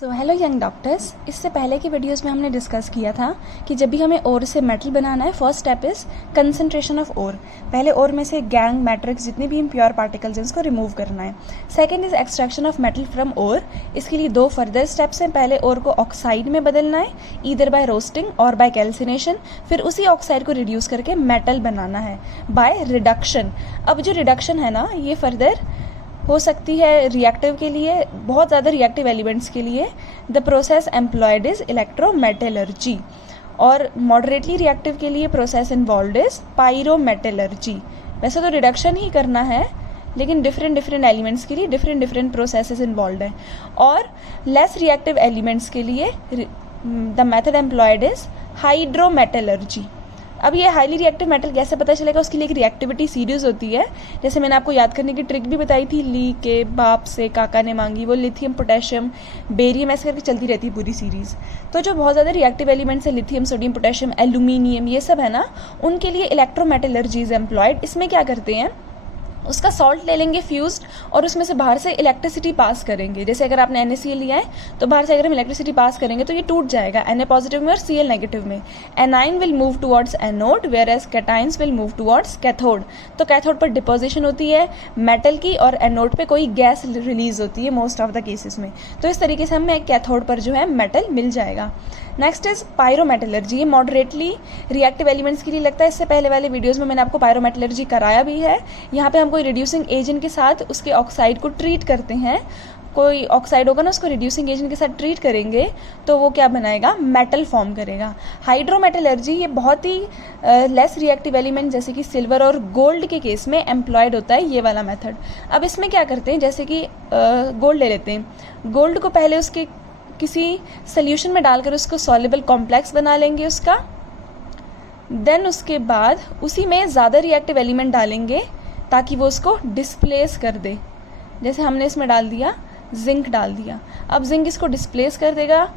So hello young doctors. इससे पहले की वीडियोस में हमने डिस्कस किया था कि जब भी हमें ओर से मेटल बनाना है, first step is concentration of ore. पहले ओर में से गैंग, मैट्रिक्स, जितने भी इम्प्योर पार्टिकल्स हैं उसको रिमूव करना है। Second is extraction of metal from ore. इसके लिए दो फर्दर स्टेप्स हैं। पहले ओर को ऑक्साइड में बदलना है, ईदर बाय रोस्टिंग और बाय कैल्सिनेशन। फिर उसी ऑक्साइड को रिड्यूस करके मेटल बनाना है बाय रिडक्शन। अब जो रिडक्शन है ना, ये फर्दर हो सकती है रिएक्टिव के लिए, बहुत ज़्यादा रिएक्टिव एलिमेंट्स के लिए the process employed is electrometallurgy, और मॉडरेटली रिएक्टिव के लिए प्रोसेस इन्वॉल्व इज पायरोमेटलर्जी। वैसे तो रिडक्शन ही करना है, लेकिन डिफरेंट एलिमेंट्स के लिए डिफरेंट प्रोसेसेस इन्वॉल्व है। और लेस रिएक्टिव एलिमेंट्स के लिए the method employed is hydrometallurgy. अब ये हाईली रिएक्टिव मेटल कैसे पता चलेगा, उसके लिए एक रिएक्टिविटी सीरीज होती है। जैसे मैंने आपको याद करने की ट्रिक भी बताई थी, ली के बाप से काका ने मांगी, वो लिथियम, पोटेशियम, बेरियम, ऐसे करके चलती रहती है पूरी सीरीज। तो जो बहुत ज़्यादा रिएक्टिव एलिमेंट्स है, लिथियम, सोडियम, पोटेशियम, एल्यूमिनियम, ये सब है ना, उनके लिए इलेक्ट्रोमेटलर्जी इज एम्प्लॉयड। इसमें क्या करते हैं, उसका सॉल्ट ले लेंगे फ्यूज्ड, और उसमें से बाहर से इलेक्ट्रिसिटी पास करेंगे। जैसे अगर आपने NaCl लिया है तो बाहर से अगर हम इलेक्ट्रिसिटी पास करेंगे तो ये टूट जाएगा Na पॉजिटिव में और Cl नेगेटिव में। Anion will move towards anode whereas cations will move towards cathode. तो कैथोड पर डिपोजिशन होती है मेटल की, और एनोड पे कोई गैस रिलीज होती है मोस्ट ऑफ द केसेस में। तो इस तरीके से हमें कैथोड पर जो है मेटल मिल जाएगा। Next is pyrometallurgy. ये मॉडरेटली रिएक्टिव एलिमेंट्स के लिए लगता है। इससे पहले वाले वीडियोस में मैंने आपको पायरोमेटलर्जी कराया भी है। यहाँ पे हम कोई रिड्यूसिंग एजेंट के साथ उसके ऑक्साइड को ट्रीट करते हैं। कोई ऑक्साइड होगा ना, उसको रिड्यूसिंग एजेंट के साथ ट्रीट करेंगे तो वो क्या बनाएगा, मेटल फॉर्म करेगा। हाइड्रोमेटलर्जी ये बहुत ही लेस रिएक्टिव एलिमेंट जैसे कि सिल्वर और गोल्ड के केस में एम्प्लॉयड होता है ये वाला मेथड। अब इसमें क्या करते हैं, जैसे कि गोल्ड ले लेते हैं। गोल्ड को पहले उसके किसी सोल्यूशन में डालकर उसको सॉल्युबल कॉम्प्लेक्स बना लेंगे उसका। देन उसके बाद उसी में ज़्यादा रिएक्टिव एलिमेंट डालेंगे ताकि वो उसको डिस्प्लेस कर दे। जैसे हमने इसमें डाल दिया, जिंक डाल दिया। अब जिंक इसको डिस्प्लेस कर देगा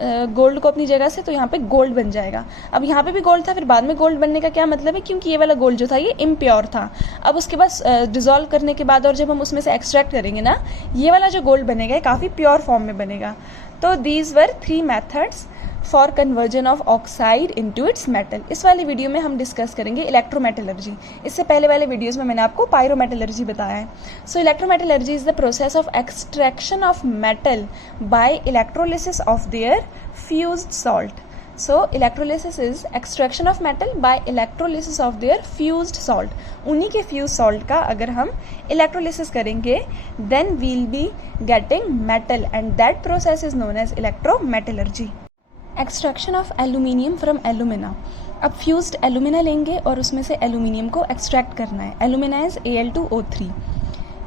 गोल्ड को अपनी जगह से, तो यहाँ पे गोल्ड बन जाएगा। अब यहाँ पे भी गोल्ड था, फिर बाद में गोल्ड बनने का क्या मतलब है, क्योंकि ये वाला गोल्ड जो था ये इम्प्योर था। अब उसके बाद डिजोल्व करने के बाद और जब हम उसमें से एक्सट्रैक्ट करेंगे ना, ये वाला जो गोल्ड बनेगा ये काफ़ी प्योर फॉर्म में बनेगा। तो these were 3 methods for conversion of oxide into its metal. इस वाले वीडियो में हम डिस्कस करेंगे इलेक्ट्रोमेटलर्जी। इससे पहले वाले वीडियोस में मैंने आपको पायरोमेटलर्जी बताया है। So electrometallurgy is the process of extraction of metal by electrolysis of their fused salt. So electrolysis is extraction of metal by electrolysis of their fused salt. उन्हीं के फ्यूज सॉल्ट का अगर हम इलेक्ट्रोलिसिस करेंगे then we'll be getting metal, and that process is known as electrometallurgy. Extraction of aluminium from alumina. अब fused alumina लेंगे और उसमें से एल्यूमिनियम को एक्सट्रैक्ट करना है। Alumina is Al2O3।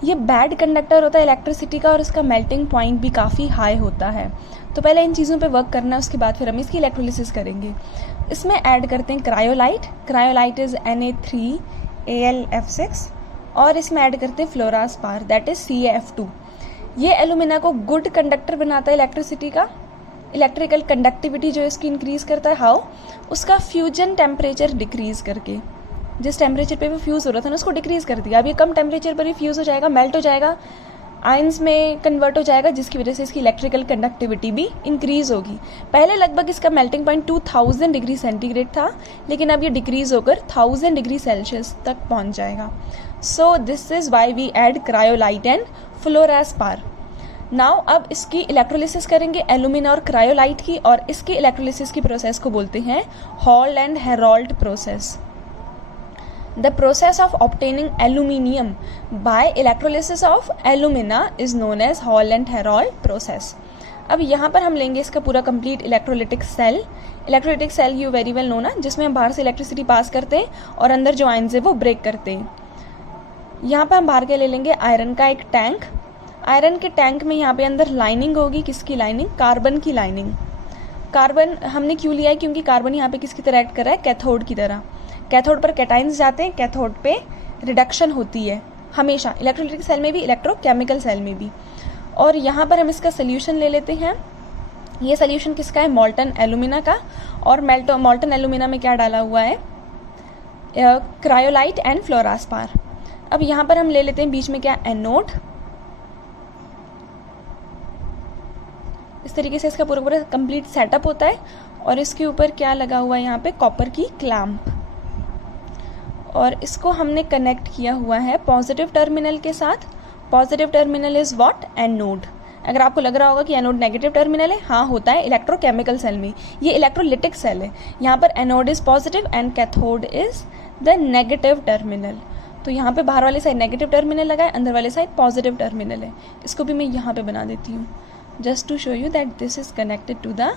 ये बैड कंडक्टर होता है इलेक्ट्रिसिटी का, और इसका मेल्टिंग पॉइंट भी काफ़ी हाई होता है। तो पहले इन चीज़ों पे वर्क करना है, उसके बाद फिर हम इसकी इलेक्ट्रोलिसिस करेंगे। इसमें ऐड करते हैं क्रायोलाइट। क्रायोलाइट इज Na3Al(F6), और इसमें ऐड करते हैं फ्लोरास्पार, दैट इज CaF2। ये एलुमिना को गुड कंडक्टर बनाता है इलेक्ट्रिसिटी का। इलेक्ट्रिकल कंडक्टिविटी जो इसकी इंक्रीज करता है, हाउ, उसका फ्यूजन टेम्परेचर डिक्रीज करके। जिस टेम्परेचर पे वो फ्यूज हो रहा था ना, उसको डिक्रीज कर दिया। अब ये कम टेम्परेचर पर ही फ्यूज हो जाएगा, मेल्ट हो जाएगा, आयंस में कन्वर्ट हो जाएगा, जिसकी वजह से इसकी इलेक्ट्रिकल कंडक्टिविटी भी इंक्रीज होगी। पहले लगभग इसका मेल्टिंग पॉइंट 2000 डिग्री सेंटीग्रेड था, लेकिन अब ये डिक्रीज होकर 1000 डिग्री सेल्सियस तक पहुंच जाएगा। So this is why we add cryolite and fluorspar. Now अब इसकी इलेक्ट्रोलिसिस करेंगे एल्यूमिना और क्रायोलाइट की, और इसकी इलेक्ट्रोलिसिस की प्रोसेस को बोलते हैं Hall and Heroult process. The process of obtaining aluminium by electrolysis of alumina is known as Hall and Heroult process. अब यहाँ पर हम लेंगे इसका पूरा complete electrolytic cell. Electrolytic cell you very well know ना, जिसमें हम बाहर से इलेक्ट्रिसिटी पास करते हैं और अंदर जो आयंस है वो ब्रेक करते हैं। यहाँ पर हम बाहर के ले लेंगे आयरन का एक टैंक। आयरन के टैंक में यहाँ पे अंदर लाइनिंग होगी। किसकी लाइनिंग, कार्बन की लाइनिंग। कार्बन हमने क्यों लिया है, क्योंकि कार्बन यहाँ पे किसकी तरह एक्ट कर रहा है, कैथोड की तरह। कैथोड पर कैटाइंस जाते हैं, कैथोड पे रिडक्शन होती है हमेशा, इलेक्ट्रोलिटिक सेल में भी, इलेक्ट्रोकेमिकल सेल में भी। और यहाँ पर हम इसका सोल्यूशन ले लेते हैं। ये सोल्यूशन किसका है, मॉल्टन एल्यूमिना का। और मॉल्टन एल्यूमिना में क्या डाला हुआ है, क्रायोलाइट एंड फ्लोरास्पार। अब यहाँ पर हम ले लेते हैं बीच में क्या, एनोड, इस तरीके से इसका पूरा पूरा कंप्लीट सेटअप होता है। और इसके ऊपर क्या लगा हुआ है यहाँ पे, कॉपर की क्लैंप, और इसको हमने कनेक्ट किया हुआ है पॉजिटिव टर्मिनल के साथ। Positive terminal is what, anode. अगर आपको लग रहा होगा कि एनोड नेगेटिव टर्मिनल है, हाँ होता है इलेक्ट्रोकेमिकल सेल में, ये इलेक्ट्रोलिटिक सेल है। यहाँ पर anode is positive and cathode is the negative terminal. तो यहाँ पे बाहर वाली साइड नेगेटिव टर्मिनल लगा है, अंदर वाली साइड पॉजिटिव टर्मिनल है। इसको भी मैं यहाँ पे बना देती हूँ just to show you that this is connected to the,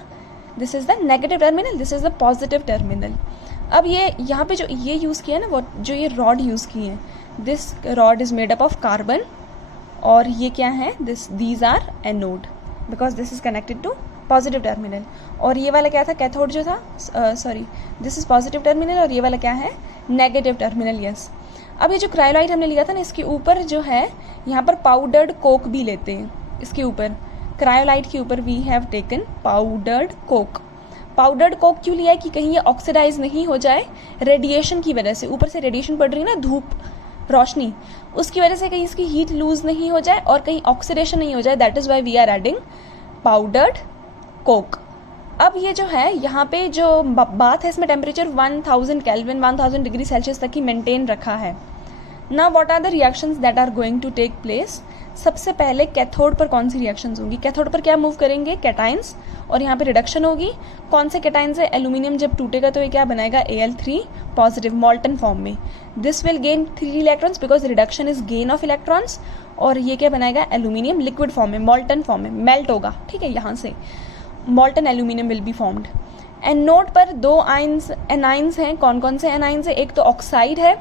this is the negative terminal, this is the positive terminal. अब ये यहाँ पे जो ये यूज़ किया है ना, वो जो ये रॉड यूज़ की है, this rod is made up of carbon, और ये क्या है, these are anode because this is connected to positive terminal. और ये वाला क्या था, कैथोड जो था, sorry this is positive terminal, और ये वाला क्या है, नेगेटिव टर्मिनल। यस। अब ये जो क्रायोलाइट हमने लिया था ना, इसके ऊपर जो है यहाँ पर पाउडर्ड कोक भी लेते हैं। इसके ऊपर क्रायोलाइट के ऊपर we have taken powdered coke. Powdered coke क्यों लिया है, कि कहीं ये ऑक्सीडाइज नहीं हो जाए रेडिएशन की वजह से। ऊपर से रेडिएशन पड़ रही है ना, धूप, रोशनी, उसकी वजह से कहीं इसकी हीट लूज नहीं हो जाए और कहीं ऑक्सीडेशन नहीं हो जाए। That is why we are adding powdered coke. अब ये जो है यहाँ पे जो बात है, इसमें टेम्परेचर 1000 केल्विन 1000 डिग्री सेल्सियस तक ही मेंटेन रखा है। Now what are the reactions that are going to take place. सबसे पहले कैथोड पर कौन सी रिएक्शंस होंगी, कैथोड पर क्या मूव करेंगे, कैटाइंस, और यहाँ पे रिडक्शन होगी। कौन से कैटाइंस है, एल्यूमिनियम जब टूटेगा तो ये क्या बनाएगा, Al3 पॉजिटिव मॉल्टन फॉर्म में। This will gain 3 electrons because reduction is gain of electrons, और ये क्या बनाएगा, एल्यूमिनियम लिक्विड फॉर्म में, मॉल्टन फॉर्म में, मेल्ट होगा, ठीक है, यहाँ से मॉल्टन aluminium will be formed. Anode पर 2 आइंस, एनाइंस हैं। कौन कौन से एनाइंस है, एक तो ऑक्साइड है,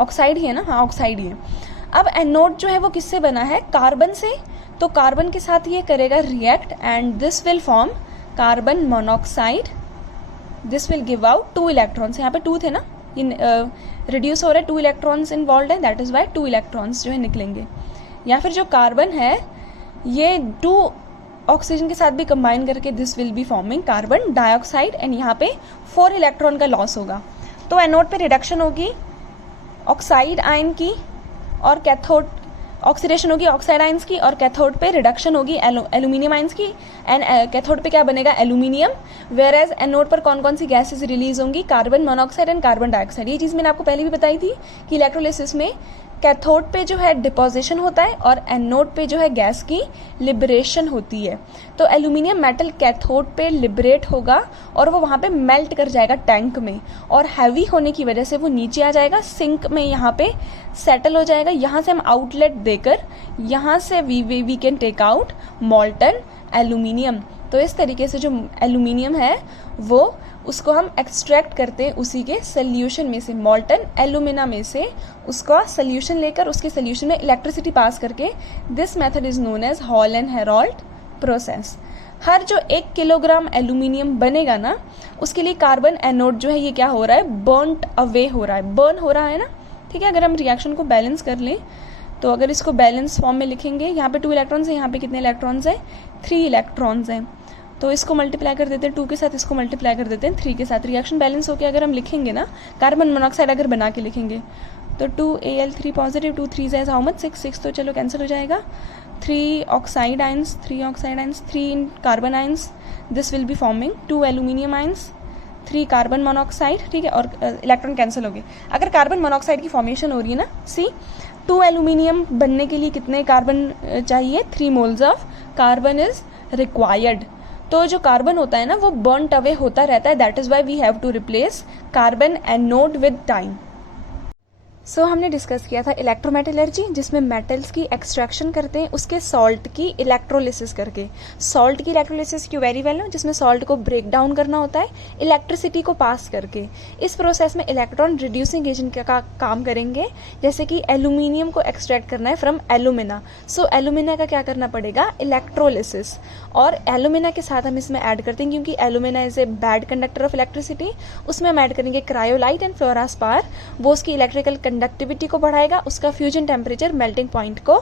ऑक्साइड ही है ना, हाँ ऑक्साइड ही है। अब एनोड जो है वो किससे बना है, कार्बन से, तो कार्बन के साथ ये करेगा react and this will form carbon monoxide. This will give out 2 electrons. यहाँ पे 2 थे ना, ये रिड्यूस हो रहा है, 2 इलेक्ट्रॉन्स इन्वॉल्व है, दैट इज वाई 2 इलेक्ट्रॉन्स जो है निकलेंगे। या फिर जो कार्बन है ये 2 ऑक्सीजन के साथ भी कंबाइन करके this will be forming carbon dioxide, and यहाँ पे 4 इलेक्ट्रॉन का लॉस होगा। तो एनोड पे रिडक्शन होगी ऑक्साइड आयन की, और कैथोड ऑक्सीडेशन होगी ऑक्साइड आयंस की, और कैथोड पे रिडक्शन होगी एल्यूमिनियम आयंस की, एंड कैथोड पे क्या बनेगा, एल्यूमिनियम। वेयर एज एनोड पर कौन कौन सी गैसेस रिलीज होंगी, carbon monoxide and carbon dioxide. ये चीज़ मैंने आपको पहले भी बताई थी कि इलेक्ट्रोलिसिस में कैथोड पे जो है डिपोजिशन होता है और एनोड पे जो है गैस की लिबरेशन होती है। तो एल्यूमिनियम मेटल कैथोड पे लिबरेट होगा और वो वहाँ पे मेल्ट कर जाएगा टैंक में, और हैवी होने की वजह से वो नीचे आ जाएगा सिंक में, यहाँ पे सेटल हो जाएगा। यहाँ से हम आउटलेट देकर यहाँ से we can take out molten aluminium. तो इस तरीके से जो एल्यूमिनियम है वो उसको हम एक्सट्रैक्ट करते हैं उसी के सोल्यूशन में से, मॉल्टन एल्यूमिना में से उसका सोल्यूशन लेकर उसके सोल्यूशन में इलेक्ट्रिसिटी पास करके। This method is known as Hall and Heroult process. हर जो 1 किलोग्राम एल्यूमिनियम बनेगा ना, उसके लिए कार्बन एनोड जो है ये क्या हो रहा है, बर्नड अवे हो रहा है, बर्न हो रहा है ना, ठीक है। अगर हम रिएक्शन को बैलेंस कर लें तो अगर इसको बैलेंस फॉर्म में लिखेंगे, यहाँ पे 2 इलेक्ट्रॉन्स है, यहाँ पे कितने इलेक्ट्रॉन्स हैं, 3 इलेक्ट्रॉन्स हैं। तो इसको मल्टीप्लाई कर देते हैं 2 के साथ, इसको मल्टीप्लाई कर देते हैं 3 के साथ। रिएक्शन बैलेंस होकर अगर हम लिखेंगे ना, कार्बन मोनोऑक्साइड अगर बना के लिखेंगे तो 2Al3 पॉजिटिव, 2 3 हाउ मच 6 तो चलो कैंसिल हो जाएगा। 3 oxide ions, 3 carbon ions, this will be forming 2 aluminium ions, 3 carbon monoxide, ठीक है, और इलेक्ट्रॉन कैंसिल हो गए। अगर कार्बन मोनोऑक्साइड की फॉर्मेशन हो रही है ना, सी 2 एल्यूमिनियम बनने के लिए कितने कार्बन चाहिए, 3 moles of carbon is required. तो जो कार्बन होता है ना वो बर्नट अवे होता रहता है, that is why we have to replace carbon anode with time. So हमने डिस्कस किया था इलेक्ट्रोमेटलर्जी, जिसमें मेटल्स की एक्सट्रैक्शन करते हैं उसके सॉल्ट की इलेक्ट्रोलिसिस करके। सॉल्ट की इलेक्ट्रोलिसिस क्यों वेरी वेल नो, जिसमें सॉल्ट को ब्रेक डाउन करना होता है इलेक्ट्रिसिटी को पास करके। इस प्रोसेस में इलेक्ट्रॉन रिड्यूसिंग एजेंट का काम करेंगे, जैसे कि एल्यूमिनियम को एक्सट्रैक्ट करना है फ्रॉम एल्यूमिना, सो एल्यूमिना का क्या करना पड़ेगा, इलेक्ट्रोलिसिस। और एल्यूमिना के साथ हम इसमें ऐड करते हैं, क्योंकि alumina is a bad conductor of electricity, उसमें हम ऐड करेंगे क्रायोलाइट एंड फ्लोरास्पार। वो उसकी इलेक्ट्रिकल कंडक्टिविटी को बढ़ाएगा, उसका फ्यूजन टेम्परेचर मेल्टिंग पॉइंट को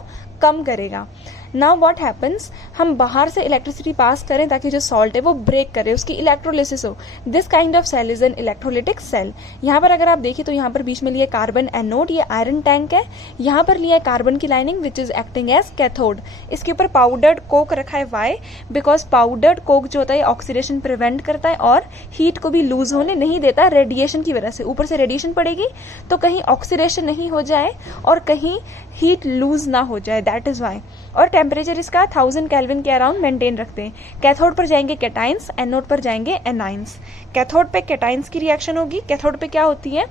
कम करेगा। नाउ व्हाट हैपन्स, हम बाहर से इलेक्ट्रिसिटी पास करें ताकि जो सॉल्ट है वो ब्रेक करे, उसकी इलेक्ट्रोलिसिस हो। This kind of cell is an electrolytic cell. यहाँ पर अगर आप देखिए तो यहाँ पर बीच में लिया कार्बन एनोड, ये आयरन टैंक है। यहाँ पर लिया है कार्बन की lining which is acting as cathode. इसके ऊपर पाउडर्ड कोक रखा है, वाई? बिकॉज पाउडर्ड कोक जो होता है ऑक्सीडेशन प्रिवेंट करता है और हीट को भी लूज होने नहीं देता रेडिएशन की वजह से। ऊपर से रेडिएशन पड़ेगी तो कहीं ऑक्सीडेशन नहीं हो जाए और कहीं हीट लूज ना हो जाए, दैट इज वाई। और टेम्परेचर इसका 1000 केल्विन के अराउंड मेंटेन रखते हैं। कैथोड पर जाएंगे कैटाइंस, एनोड पर जाएंगे एनाइंस। कैथोड पे कैटाइंस की रिएक्शन होगी। कैथोड पे क्या होती है?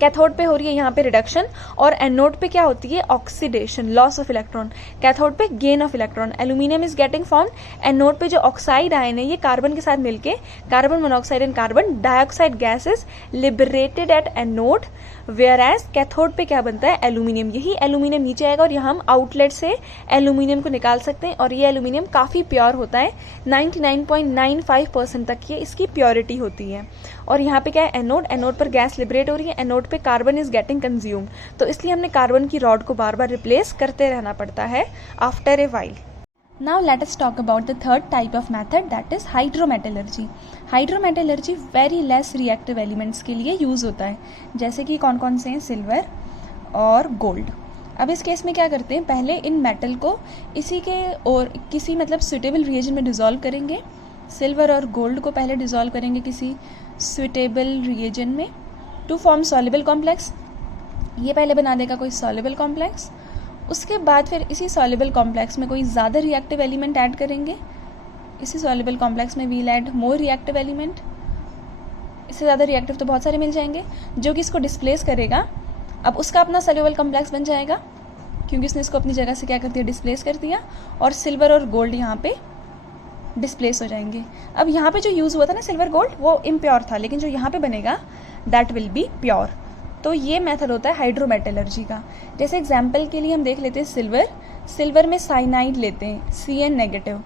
कैथोड पे हो रही है यहाँ पे रिडक्शन, और एनोड पे क्या होती है? Oxidation, loss of electron. Cathode पे gain of electron. Aluminium is getting formed. Anode पे जो ऑक्साइड आयन है ये कार्बन के साथ मिलके carbon monoxide and carbon dioxide gas is liberated at anode, whereas cathode पे क्या बनता है? एल्यूमिनियम। यही एल्यूमिनियम नीचे आएगा और यहाँ हम आउटलेट से एल्यूमिनियम को निकाल सकते हैं, और ये एल्यूमिनियम काफी प्योर होता है, 99.95% तक ये इसकी प्योरिटी होती है। और यहाँ पे क्या है? एनोड। एनोड पर गैस लिबरेट हो रही है, एनोड पे कार्बन इज गेटिंग कंज्यूम्ड, तो इसलिए हमने कार्बन की रॉड को बार बार रिप्लेस करते रहना पड़ता है after a while. Now let us talk about the third type of method, that is hydrometallurgy. Hydrometallurgy very less reactive elements के लिए यूज होता है, जैसे कि कौन कौन से हैं? सिल्वर और गोल्ड। अब इस केस में क्या करते हैं? पहले इन मेटल को इसी के और किसी मतलब सुटेबल रिएजेंट में डिसॉल्व करेंगे। सिल्वर और गोल्ड को पहले डिसॉल्व करेंगे किसी सुटेबल रिएजेंट में टू फॉर्म सॉल्युबल कॉम्प्लेक्स। ये पहले बना देगा कोई सॉल्युबल कॉम्प्लेक्स। उसके बाद फिर इसी सॉल्युबल कॉम्प्लेक्स में कोई ज़्यादा रिएक्टिव एलिमेंट ऐड करेंगे। इसी सॉल्युबल कॉम्प्लेक्स में we'll add more reactive element. इससे ज़्यादा रिएक्टिव तो बहुत सारे मिल जाएंगे जो कि इसको डिस्प्लेस करेगा। अब उसका अपना सॉल्युबल कॉम्प्लेक्स बन जाएगा क्योंकि उसने इसको अपनी जगह से क्या कर दिया? डिस्प्लेस कर दिया। और सिल्वर और गोल्ड यहाँ पे डिस्प्लेस हो जाएंगे। अब यहाँ पे जो यूज़ हुआ था ना सिल्वर गोल्ड, वो इम्प्योर था, लेकिन जो यहाँ पे बनेगा दैट विल बी प्योर। तो ये मेथड होता है हाइड्रोमेटलर्जी का। जैसे एग्जाम्पल के लिए हम देख लेते हैं सिल्वर। सिल्वर में साइनाइड लेते हैं, Cn नेगेटिव,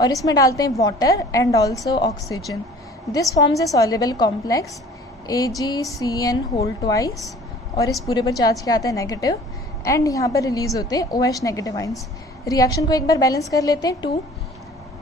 और इसमें डालते हैं water and also oxygen. This forms a soluble complex AgCN whole twice, और इस पूरे पर चार्ज क्या आता है? नेगेटिव, एंड यहाँ पर रिलीज होते हैं OH नेगेटिव आइंस। रिएक्शन को एक बार बैलेंस कर लेते हैं। 2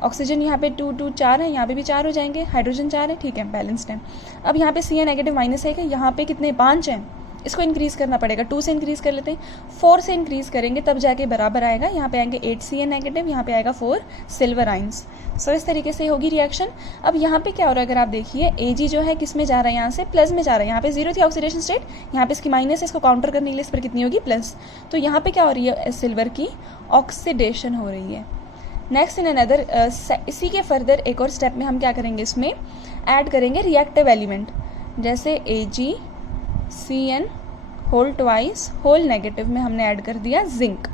ऑक्सीजन यहाँ पे 2 2 4 है, यहाँ पे भी 4 हो जाएंगे, हाइड्रोजन 4 है, ठीक है, बैलेंस्ड है। अब यहाँ पे Cn नेगेटिव माइनस है, यहाँ पे कितने? 5 हैं। इसको इंक्रीज करना पड़ेगा, 2 से इंक्रीज कर लेते हैं, 4 से इंक्रीज करेंगे तब जाके बराबर आएगा। यहाँ पे आएंगे 8 Cn नेगेटिव, यहाँ पे आएगा 4 सिल्वर आइंस। सो इस तरीके से होगी रिएक्शन। अब यहाँ पे क्या हो रहा है? अगर आप देखिए Ag जो है किस में जा रहा है? यहाँ से प्लस में जा रहा है। यहाँ पे 0 थी ऑक्सीडेशन स्टेट, यहाँ पे इसकी माइनस है, इसको काउंटर करने के लिए इस पर कितनी होगी? प्लस। तो यहाँ पे क्या हो रही है? सिल्वर की ऑक्सीडेशन हो रही है। नेक्स्ट इन अनदर, इसी के फर्दर एक और स्टेप में हम क्या करेंगे? इसमें ऐड करेंगे रिएक्टिव एलिमेंट, जैसे AgCN whole twice whole negative में हमने ऐड कर दिया जिंक।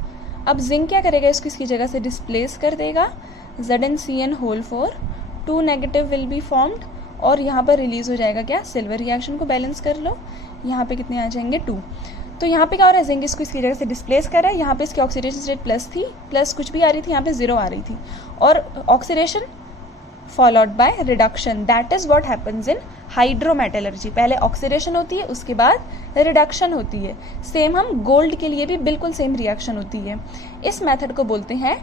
अब जिंक क्या करेगा? इसको इसकी जगह से डिस्प्लेस कर देगा, ZnCN whole 4, 2 negative will be formed, और यहाँ पर रिलीज हो जाएगा क्या? सिल्वर। रिएक्शन को बैलेंस कर लो, यहाँ पे कितने आ जाएंगे? 2। तो यहाँ पे क्या हो रहा है? जिंक इसको इसकी जगह से डिस्प्लेस कर रहा है। यहाँ पे इसकी ऑक्सीडेशन स्टेट प्लस थी, प्लस कुछ भी आ रही थी, यहाँ पे 0 आ रही थी, और oxidation followed by reduction. That is what happens in hydrometallurgy. पहले ऑक्सीडेशन होती है, उसके बाद रिडक्शन होती है। सेम हम गोल्ड के लिए भी बिल्कुल सेम रिएक्शन होती है। इस मेथड को बोलते हैं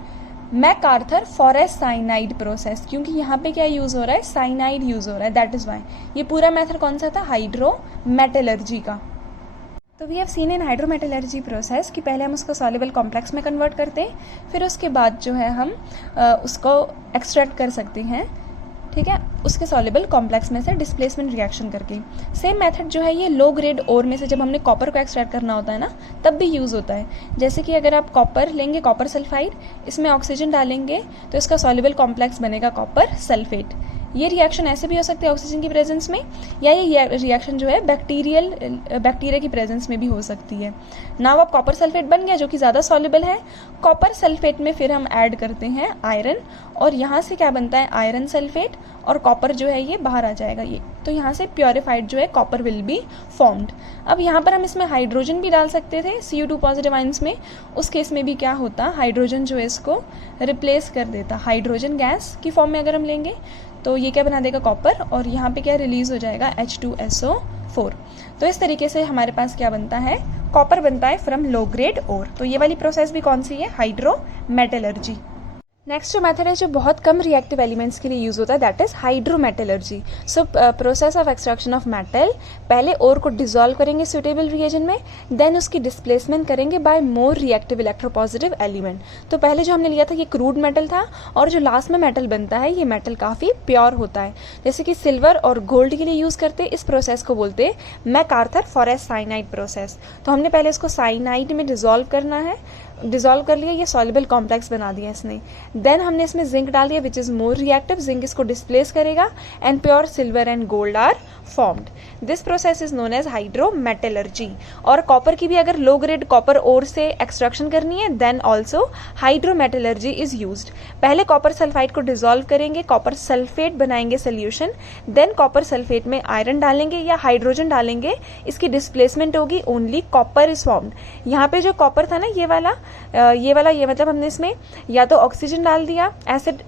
मैकआर्थर फॉरेस्ट साइनाइड प्रोसेस, क्योंकि यहाँ पे क्या यूज हो रहा है? साइनाइड यूज हो रहा है, दैट इज वाई। ये पूरा मेथड कौन सा था? हाइड्रोमेटलर्जी का। तो we have seen in hydrometallurgy process कि पहले हम उसको सॉल्युबल कॉम्प्लेक्स में कन्वर्ट करते हैं, फिर उसके बाद जो है हम उसको एक्सट्रैक्ट कर सकते हैं, ठीक है, उसके सॉल्युबल कॉम्प्लेक्स में से डिस्प्लेसमेंट रिएक्शन करके। सेम मेथड जो है ये लो ग्रेड ओर में से जब हमने कॉपर को एक्सट्रैक्ट करना होता है ना, तब भी यूज़ होता है। जैसे कि अगर आप कॉपर लेंगे, कॉपर सल्फाइड, इसमें ऑक्सीजन डालेंगे तो इसका सॉल्युबल कॉम्प्लेक्स बनेगा कॉपर सल्फेट। ये रिएक्शन ऐसे भी हो सकते हैं ऑक्सीजन की प्रेजेंस में, या ये रिएक्शन जो है बैक्टीरिया की प्रेजेंस में भी हो सकती है। नाउ अब कॉपर सल्फेट बन गया जो कि ज़्यादा सॉल्युबल है। कॉपर सल्फेट में फिर हम ऐड करते हैं आयरन, और यहाँ से क्या बनता है? आयरन सल्फेट, और कॉपर जो है ये बाहर आ जाएगा। ये तो यहाँ से प्योरीफाइड जो है कॉपर विल बी फॉर्म्ड। अब यहाँ पर हम इसमें हाइड्रोजन भी डाल सकते थे Cu2 पॉजिटिव आयंस में, उस केस में भी क्या होता, हाइड्रोजन जो है इसको रिप्लेस कर देता। हाइड्रोजन गैस की फॉर्म में अगर हम लेंगे तो ये क्या बना देगा, कॉपर, और यहाँ पे क्या रिलीज हो जाएगा H2SO4। तो इस तरीके से हमारे पास क्या बनता है, कॉपर बनता है फ्रॉम लो ग्रेड ओर। तो ये वाली प्रोसेस भी कौन सी है, हाइड्रोमेटलर्जी। नेक्स्ट जो मेथड है जो बहुत कम रिएक्टिव एलिमेंट्स के लिए यूज होता है, that is hydrometallurgy. So process of extraction of metal, पहले ओर को डिसॉल्व करेंगे सुटेबल रिएजेंट में, देन उसकी डिस्प्लेसमेंट करेंगे by more reactive electropositive element. तो पहले जो हमने लिया था ये क्रूड मेटल था, और जो लास्ट में मेटल बनता है ये मेटल काफ़ी प्योर होता है। जैसे कि सिल्वर और गोल्ड के लिए यूज़ करते हैं, इस प्रोसेस को बोलते हैं मैकार्थर फॉरेस्ट साइनाइड प्रोसेस। तो हमने पहले इसको साइनाइड में डिसॉल्व करना है, डिसॉल्व कर लिया, ये सॉल्युबल कॉम्प्लेक्स बना दिया इसने। देन हमने इसमें जिंक डाल दिया which is more reactive, zinc इसको डिस्प्लेस करेगा and pure silver and gold are formed. This process is known as hydrometallurgy. और कॉपर की भी अगर लो ग्रेड कॉपर ओर से एक्सट्रैक्शन करनी है then also hydrometallurgy is used. पहले कॉपर सल्फाइड को डिसॉल्व करेंगे, कॉपर सल्फेट बनाएंगे सोल्यूशन, देन कॉपर सल्फेट में आयरन डालेंगे या हाइड्रोजन डालेंगे, इसकी डिस्प्लेसमेंट होगी, ओनली कॉपर इज फॉर्म्ड। यहाँ पे जो कॉपर था ना ये मतलब हमने इसमें या तो ऑक्सीजन डाल दिया,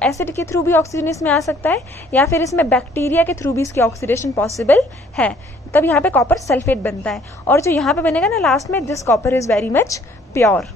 एसिड के थ्रू भी ऑक्सीजन इसमें आ सकता है, या फिर इसमें बैक्टीरिया के थ्रू भी इसकी ऑक्सीडेशन पॉसिबल है, तब यहाँ पे कॉपर सल्फेट बनता है। और जो यहाँ पे बनेगा ना लास्ट में, this copper is very much pure.